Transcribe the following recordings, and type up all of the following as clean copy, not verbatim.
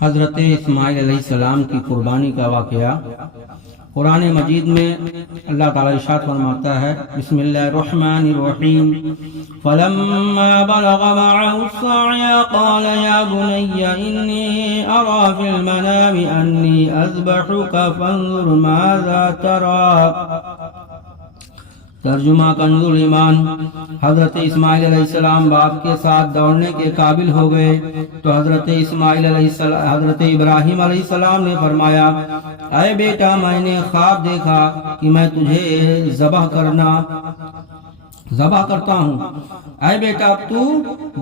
حضرت اسماعیل علیہ السلام کی قربانی کا واقعہ قرآن مجید میں اللہ تعالیٰ ارشاد فرماتا ہے، بسم اللہ الرحمن الرحیم، فلما بلغ معه السعي قال يا بني إني أرى في المنام أني أذبحك فانظر ماذا ترى۔ ترجمہ کنز ایمان۔ حضرت اسماعیل علیہ السلام باپ کے ساتھ دوڑنے کے قابل ہو گئے تو حضرت ابراہیم علیہ السلام نے فرمایا، اے بیٹا، میں نے خواب دیکھا کہ میں تجھے ذبح کرتا ہوں۔ اے بیٹا، اب تو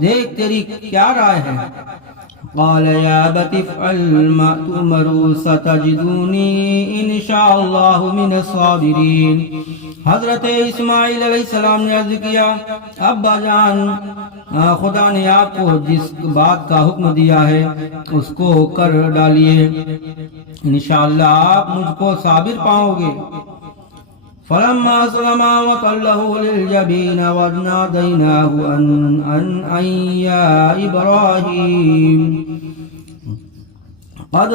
دیکھ تیری کیا رائے ہے؟ قال یا ابت افعل ما تؤمر ستجدونی ان شاء اللہ من الصابرین۔ حضرت اسماعیل علیہ السلام نے عرض کیا، ابا جان، خدا نے آپ کو جس بات کا حکم دیا ہے اس کو کر ڈالیے، انشاءاللہ آپ مجھ کو صابر پاؤ گے۔ فلما اسلما وتله للجبين وناديناه ان يا ابراهيم قد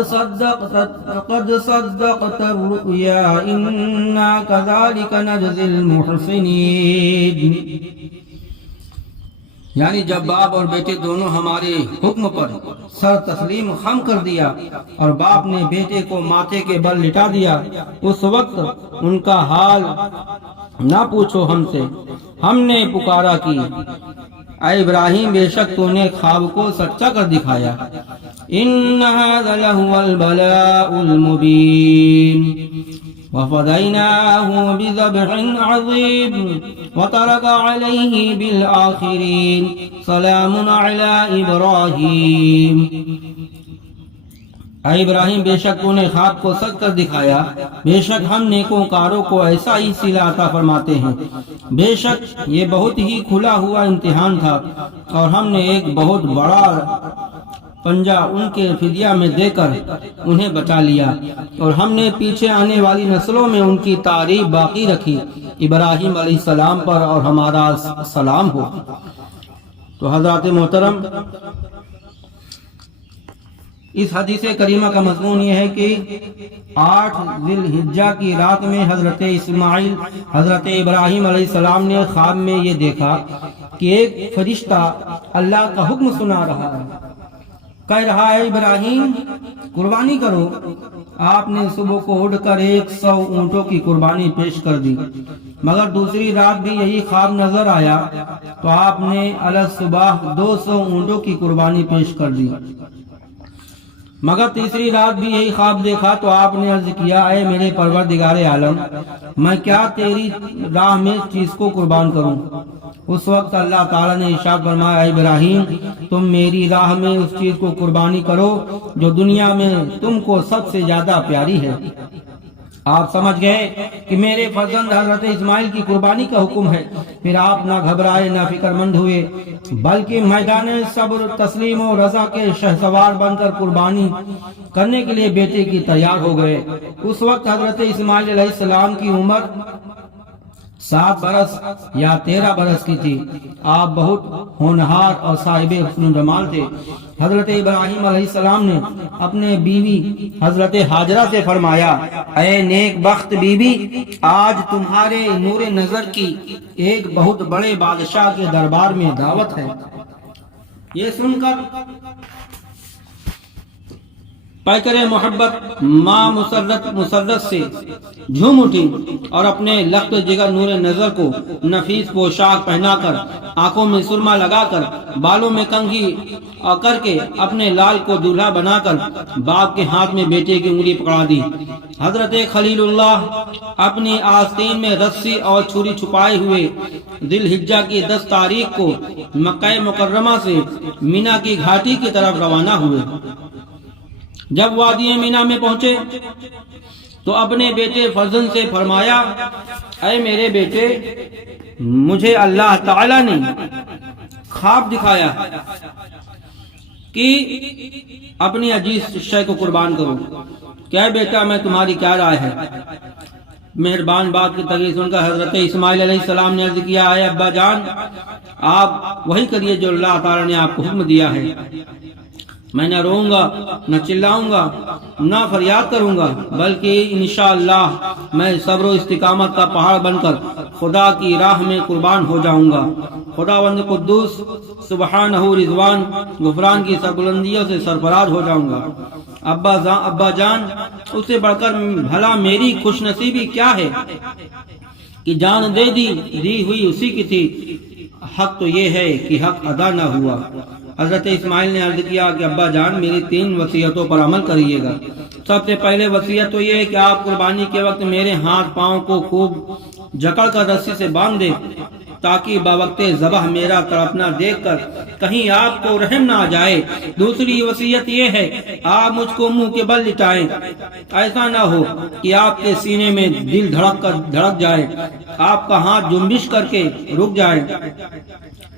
صدقت الرؤيا انا كذلك نجزي المحسنين۔ یعنی جب باپ اور بیٹے دونوں ہمارے حکم پر سر تسلیم خم کر دیا اور باپ نے بیٹے کو ماتھے کے بل لٹا دیا، اس وقت ان کا حال نہ پوچھو ہم سے، ہم نے پکارا کہ اے ابراہیم، بے شک تو نے خواب کو سچا کر دکھایا۔ ان هذا لهو البلاء المبین وفدیناہ بذبح عظیم وترک علیہ بالآخرین سلام علی ابراہیم۔ اے ابراہیم، بے شک تو نے خواب کو سچ کر دکھایا، بے شک ہم نیکوکاروں کو ایسا ہی صلہ عطا فرماتے ہیں۔ بے شک یہ بہت ہی کھلا ہوا امتحان تھا اور ہم نے ایک بہت بڑا پنجہ ان کے فدیہ میں دے کر انہیں بچا لیا، اور ہم نے پیچھے آنے والی نسلوں میں ان کی تعریف باقی رکھی۔ ابراہیم علیہ السلام پر اور ہمارا سلام ہو۔ تو حضرات محترم، اس حدیث کریمہ کا مضمون یہ ہے کہ 8 ذی الحجہ کی رات میں حضرت ابراہیم علیہ السلام نے خواب میں یہ دیکھا کہ ایک فرشتہ اللہ کا حکم سنا رہا ہے، کہہ رہا ہے، ابراہیم قربانی کرو۔ آپ نے صبح کو اٹھ کر 100 اونٹوں کی قربانی پیش کر دی، مگر دوسری رات بھی یہی خواب نظر آیا تو آپ نے الصبح 200 اونٹوں کی قربانی پیش کر دی، مگر تیسری رات بھی یہی خواب دیکھا تو آپ نے عرض کیا، اے میرے پروردگار عالم، میں کیا تیری راہ میں اس چیز کو قربان کروں؟ اس وقت اللہ تعالیٰ نے ارشاد فرمایا، اے ابراہیم، تم میری راہ میں اس چیز کو قربانی کرو جو دنیا میں تم کو سب سے زیادہ پیاری ہے۔ آپ سمجھ گئے کہ میرے فرزند حضرت اسماعیل کی قربانی کا حکم ہے۔ پھر آپ نہ گھبرائے نہ فکر مند ہوئے، بلکہ میدان صبر، تسلیم و رضا کے شہسوار بن کر قربانی کرنے کے لیے بیٹے کی تیار ہو گئے۔ اس وقت حضرت اسماعیل علیہ السلام کی عمر 7 برس یا 13 برس کی تھی۔ آپ بہت ہونہار اور صاحب حسن و جمال تھے۔ حضرت ابراہیم علیہ السلام نے اپنے بیوی حضرت ہاجرہ سے فرمایا، اے نیک بخت بیوی، آج تمہارے نور نظر کی ایک بہت بڑے بادشاہ کے دربار میں دعوت ہے۔ یہ سن کر پیکر محبت ماں مسرت سے جھوم اٹھی اور اپنے لخت جگر نور نظر کو نفیس پوشاک پہنا کر، آنکھوں میں سرما لگا کر، بالوں میں کنگھی کر کے اپنے لال کو دولہا بنا کر باپ کے ہاتھ میں بیٹے کی انگلی پکڑا دی۔ حضرت خلیل اللہ اپنی آستین میں رسی اور چھری چھپائے ہوئے ذی الحجہ کی 10 تاریخ کو مکہ مکرمہ سے مینا کی گھاٹی کی طرف روانہ ہوئے۔ جب وادی مینا میں پہنچے تو اپنے بیٹے فرزند سے فرمایا، اے میرے بیٹے، مجھے اللہ تعالیٰ نے خواب دکھایا کہ اپنی عزیز شے کو قربان کرو۔ کیا بیٹا، میں تمہاری کیا رائے ہے؟ مہربان باپ کی تقریر سن کر حضرت اسماعیل علیہ السلام نے عرض کیا، اے ابا جان، آپ وہی کریے جو اللہ تعالیٰ نے آپ کو حکم دیا ہے۔ میں نہ روؤں گا، نہ چلاؤں گا، نہ فریاد کروں گا، بلکہ انشاءاللہ میں صبر و استقامت کا پہاڑ بن کر خدا کی راہ میں قربان ہو جاؤں گا۔ خداوند قدوس سبحانہ رضوان غفران کی سربلندیوں سے سرفراز ہو جاؤں گا۔ ابا جان، اس سے بڑھ کر بھلا میری خوش نصیبی کیا ہے کہ جان دی ہوئی اسی کی تھی۔ حق تو یہ ہے کہ حق ادا نہ ہوا۔ حضرت اسماعیل نے عرض کیا کہ ابا جان، میری 3 وصیتوں پر عمل کریے گا۔ سب سے پہلے وصیت تو یہ ہے کہ آپ قربانی کے وقت میرے ہاتھ پاؤں کو خوب جکڑ کر رسی سے باندھ دیں، تاکہ بوقت ذبح میرا تڑپنا دیکھ کر کہیں آپ کو رحم نہ آ جائے۔ دوسری وصیت یہ ہے، آپ مجھ کو منہ کے بل لٹائیں، ایسا نہ ہو کہ آپ کے سینے میں دل دھڑک جائے، آپ کا ہاتھ جنبش کر کے رک جائے۔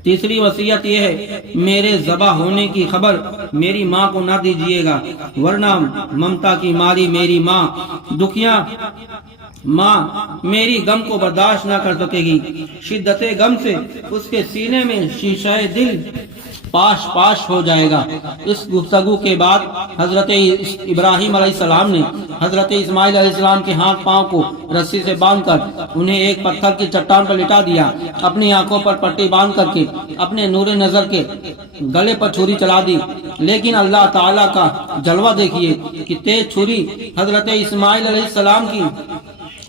تیسری وصیت یہ ہے، میرے ذبح ہونے کی خبر میری ماں کو نہ دیجیے گا، ورنہ ممتا کی ماری میری ماں دکھیا ماں میری غم کو برداشت نہ کر سکے گی۔ شدت غم سے اس کے سینے میں شیشہ دل پاش ہو جائے گا۔ اس گفتگو کے بعد حضرت ابراہیم علیہ السلام نے حضرت اسماعیل علیہ السلام کے ہاتھ پاؤں کو رسی سے باندھ کر انہیں ایک پتھر کی چٹان پر لٹا دیا، اپنی آنکھوں پر پٹی باندھ کر کے اپنے نور نظر کے گلے پر چھری چلا دی۔ لیکن اللہ تعالیٰ کا جلوہ دیکھیے کہ تیز چھری حضرت اسماعیل علیہ السلام کی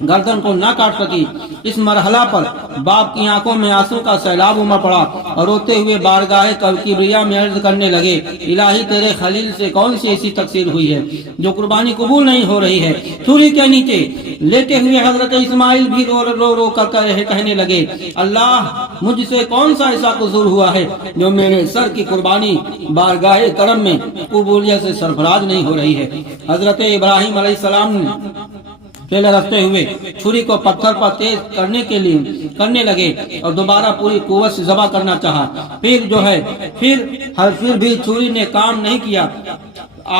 گردن کو نہ کاٹ سکی۔ اس مرحلہ پر باپ کی آنکھوں میں آنسو کا سیلاب امڑ پڑا اور روتے ہوئے بارگاہ کبریاء میں عرض کرنے لگے، الہی تیرے خلیل سے کون سی ایسی تقصیر ہوئی ہے جو قربانی قبول نہیں ہو رہی ہے؟ چھری کے نیچے لیٹے ہوئے حضرت اسماعیل بھی رو کر کہنے لگے، اللہ مجھ سے کون سا ایسا قصور ہوا ہے جو میرے سر کی قربانی بارگاہ کرم میں قبولیت سے سرفراز نہیں ہو رہی ہے۔ حضرت ابراہیم علیہ السلام نے پہلے رکھتے ہوئے چھری کو پتھر پر تیز کرنے لگے اور دوبارہ پوری قوت سے ذبح کرنا چاہا۔ پھر بھی چھری نے کام نہیں کیا۔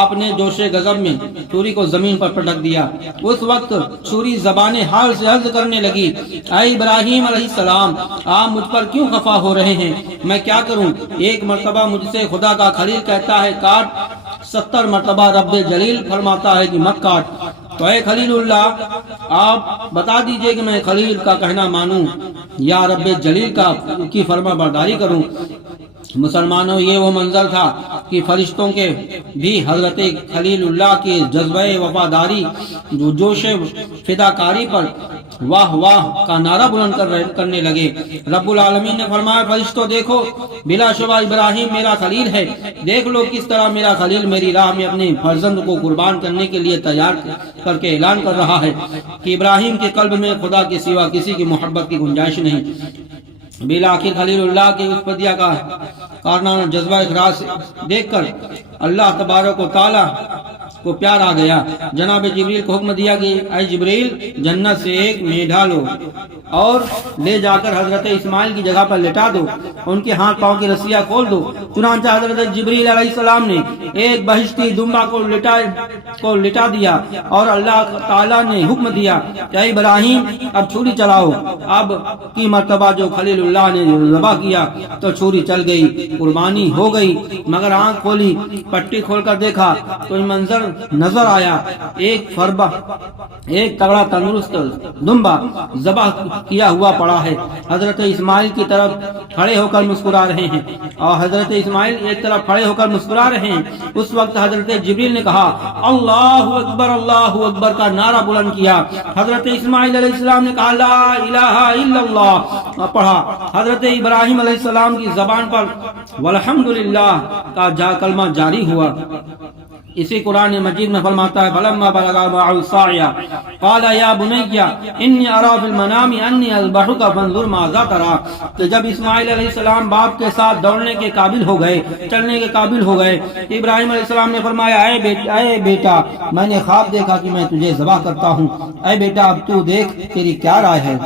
آپ نے جوش غضب میں چھری کو زمین پر پٹک دیا۔ اس وقت چھری زبان حال سے عرض کرنے لگی، اے ابراہیم علیہ السلام، آپ مجھ پر کیوں خفا ہو رہے ہیں؟ میں کیا کروں؟ ایک مرتبہ مجھ سے خدا کا خلیل کہتا ہے کاٹ، 70 مرتبہ رب جلیل فرماتا ہے کہ مت کاٹ۔ تو اے خلیل اللہ، آپ بتا دیجئے کہ میں خلیل کا کہنا مانوں یا رب جلیل کی فرما برداری کروں۔ مسلمانوں، یہ وہ منظر تھا کہ فرشتوں کے بھی حضرت خلیل اللہ کے جذبہ وفاداری جوش فداکاری پر واہ واہ کا نعرہ بلند کرنے لگے۔ رب العالمین نے فرمایا، فرشتوں دیکھو، بلا شبہ ابراہیم میرا خلیل ہے۔ دیکھ لو کس طرح میرا خلیل میری راہ میں اپنے فرزند کو قربان کرنے کے لیے تیار کر کے اعلان کر رہا ہے کہ ابراہیم کے قلب میں خدا کے سوا کسی کی محبت کی گنجائش نہیں۔ بالآخر خلیل اللہ کے اس فدیہ کا کارنامہ جذبہ اخلاص دیکھ کر اللہ تبارک و تعالی کو پیار آ گیا۔ جناب جبریل کو حکم دیا کہ اے جبریل، جنت سے ایک میڈھا لو اور لے جا کر حضرت اسماعیل کی جگہ پر لٹا دو، ان کے ہاتھ پاؤں کی رسیاں کھول دو۔ چنانچہ حضرت جبریل علیہ السلام نے ایک بہشتی دمبا کو لٹا دیا اور اللہ تعالیٰ نے حکم دیا کہ اے ابراہیم، اب چھری چلاؤ۔ اب کی مرتبہ جو خلیل اللہ نے ذبح کیا تو چھری چل گئی، قربانی ہو گئی۔ مگر آنکھ کھولی، پٹی کھول کر دیکھا تو یہ منظر نظر آیا، ایک تگڑا تندرست دمبا ذبح کیا ہوا پڑا ہے، حضرت اسماعیل کی طرف کھڑے ہو کر مسکرا رہے ہیں، اور حضرت اسماعیل ایک طرف کھڑے ہو کر مسکرا رہے ہیں۔ اس وقت حضرت جبریل نے کہا، اللہ اکبر کا نعرہ بلند کیا۔ حضرت اسماعیل علیہ السلام نے کہا، لا الہ الا اللہ پڑھا۔ حضرت ابراہیم علیہ السلام کی زبان پر والحمدللہ کا کلمہ جاری ہوا۔ اسی قرآن مجید میں فرماتا ہے، فلما بلغ معه السعي قال يا بني اني ارى في المنام اني اذبحك فانظر ماذا ترى۔ کہ جب اسماعیل علیہ السلام باپ کے ساتھ دوڑنے کے قابل ہو گئے، چلنے کے قابل ہو گئے، ابراہیم علیہ السلام نے فرمایا، اے بیٹا، میں نے خواب دیکھا کہ میں تجھے ذبح کرتا ہوں، اے بیٹا اب تو دیکھ تیری کیا رائے ہے۔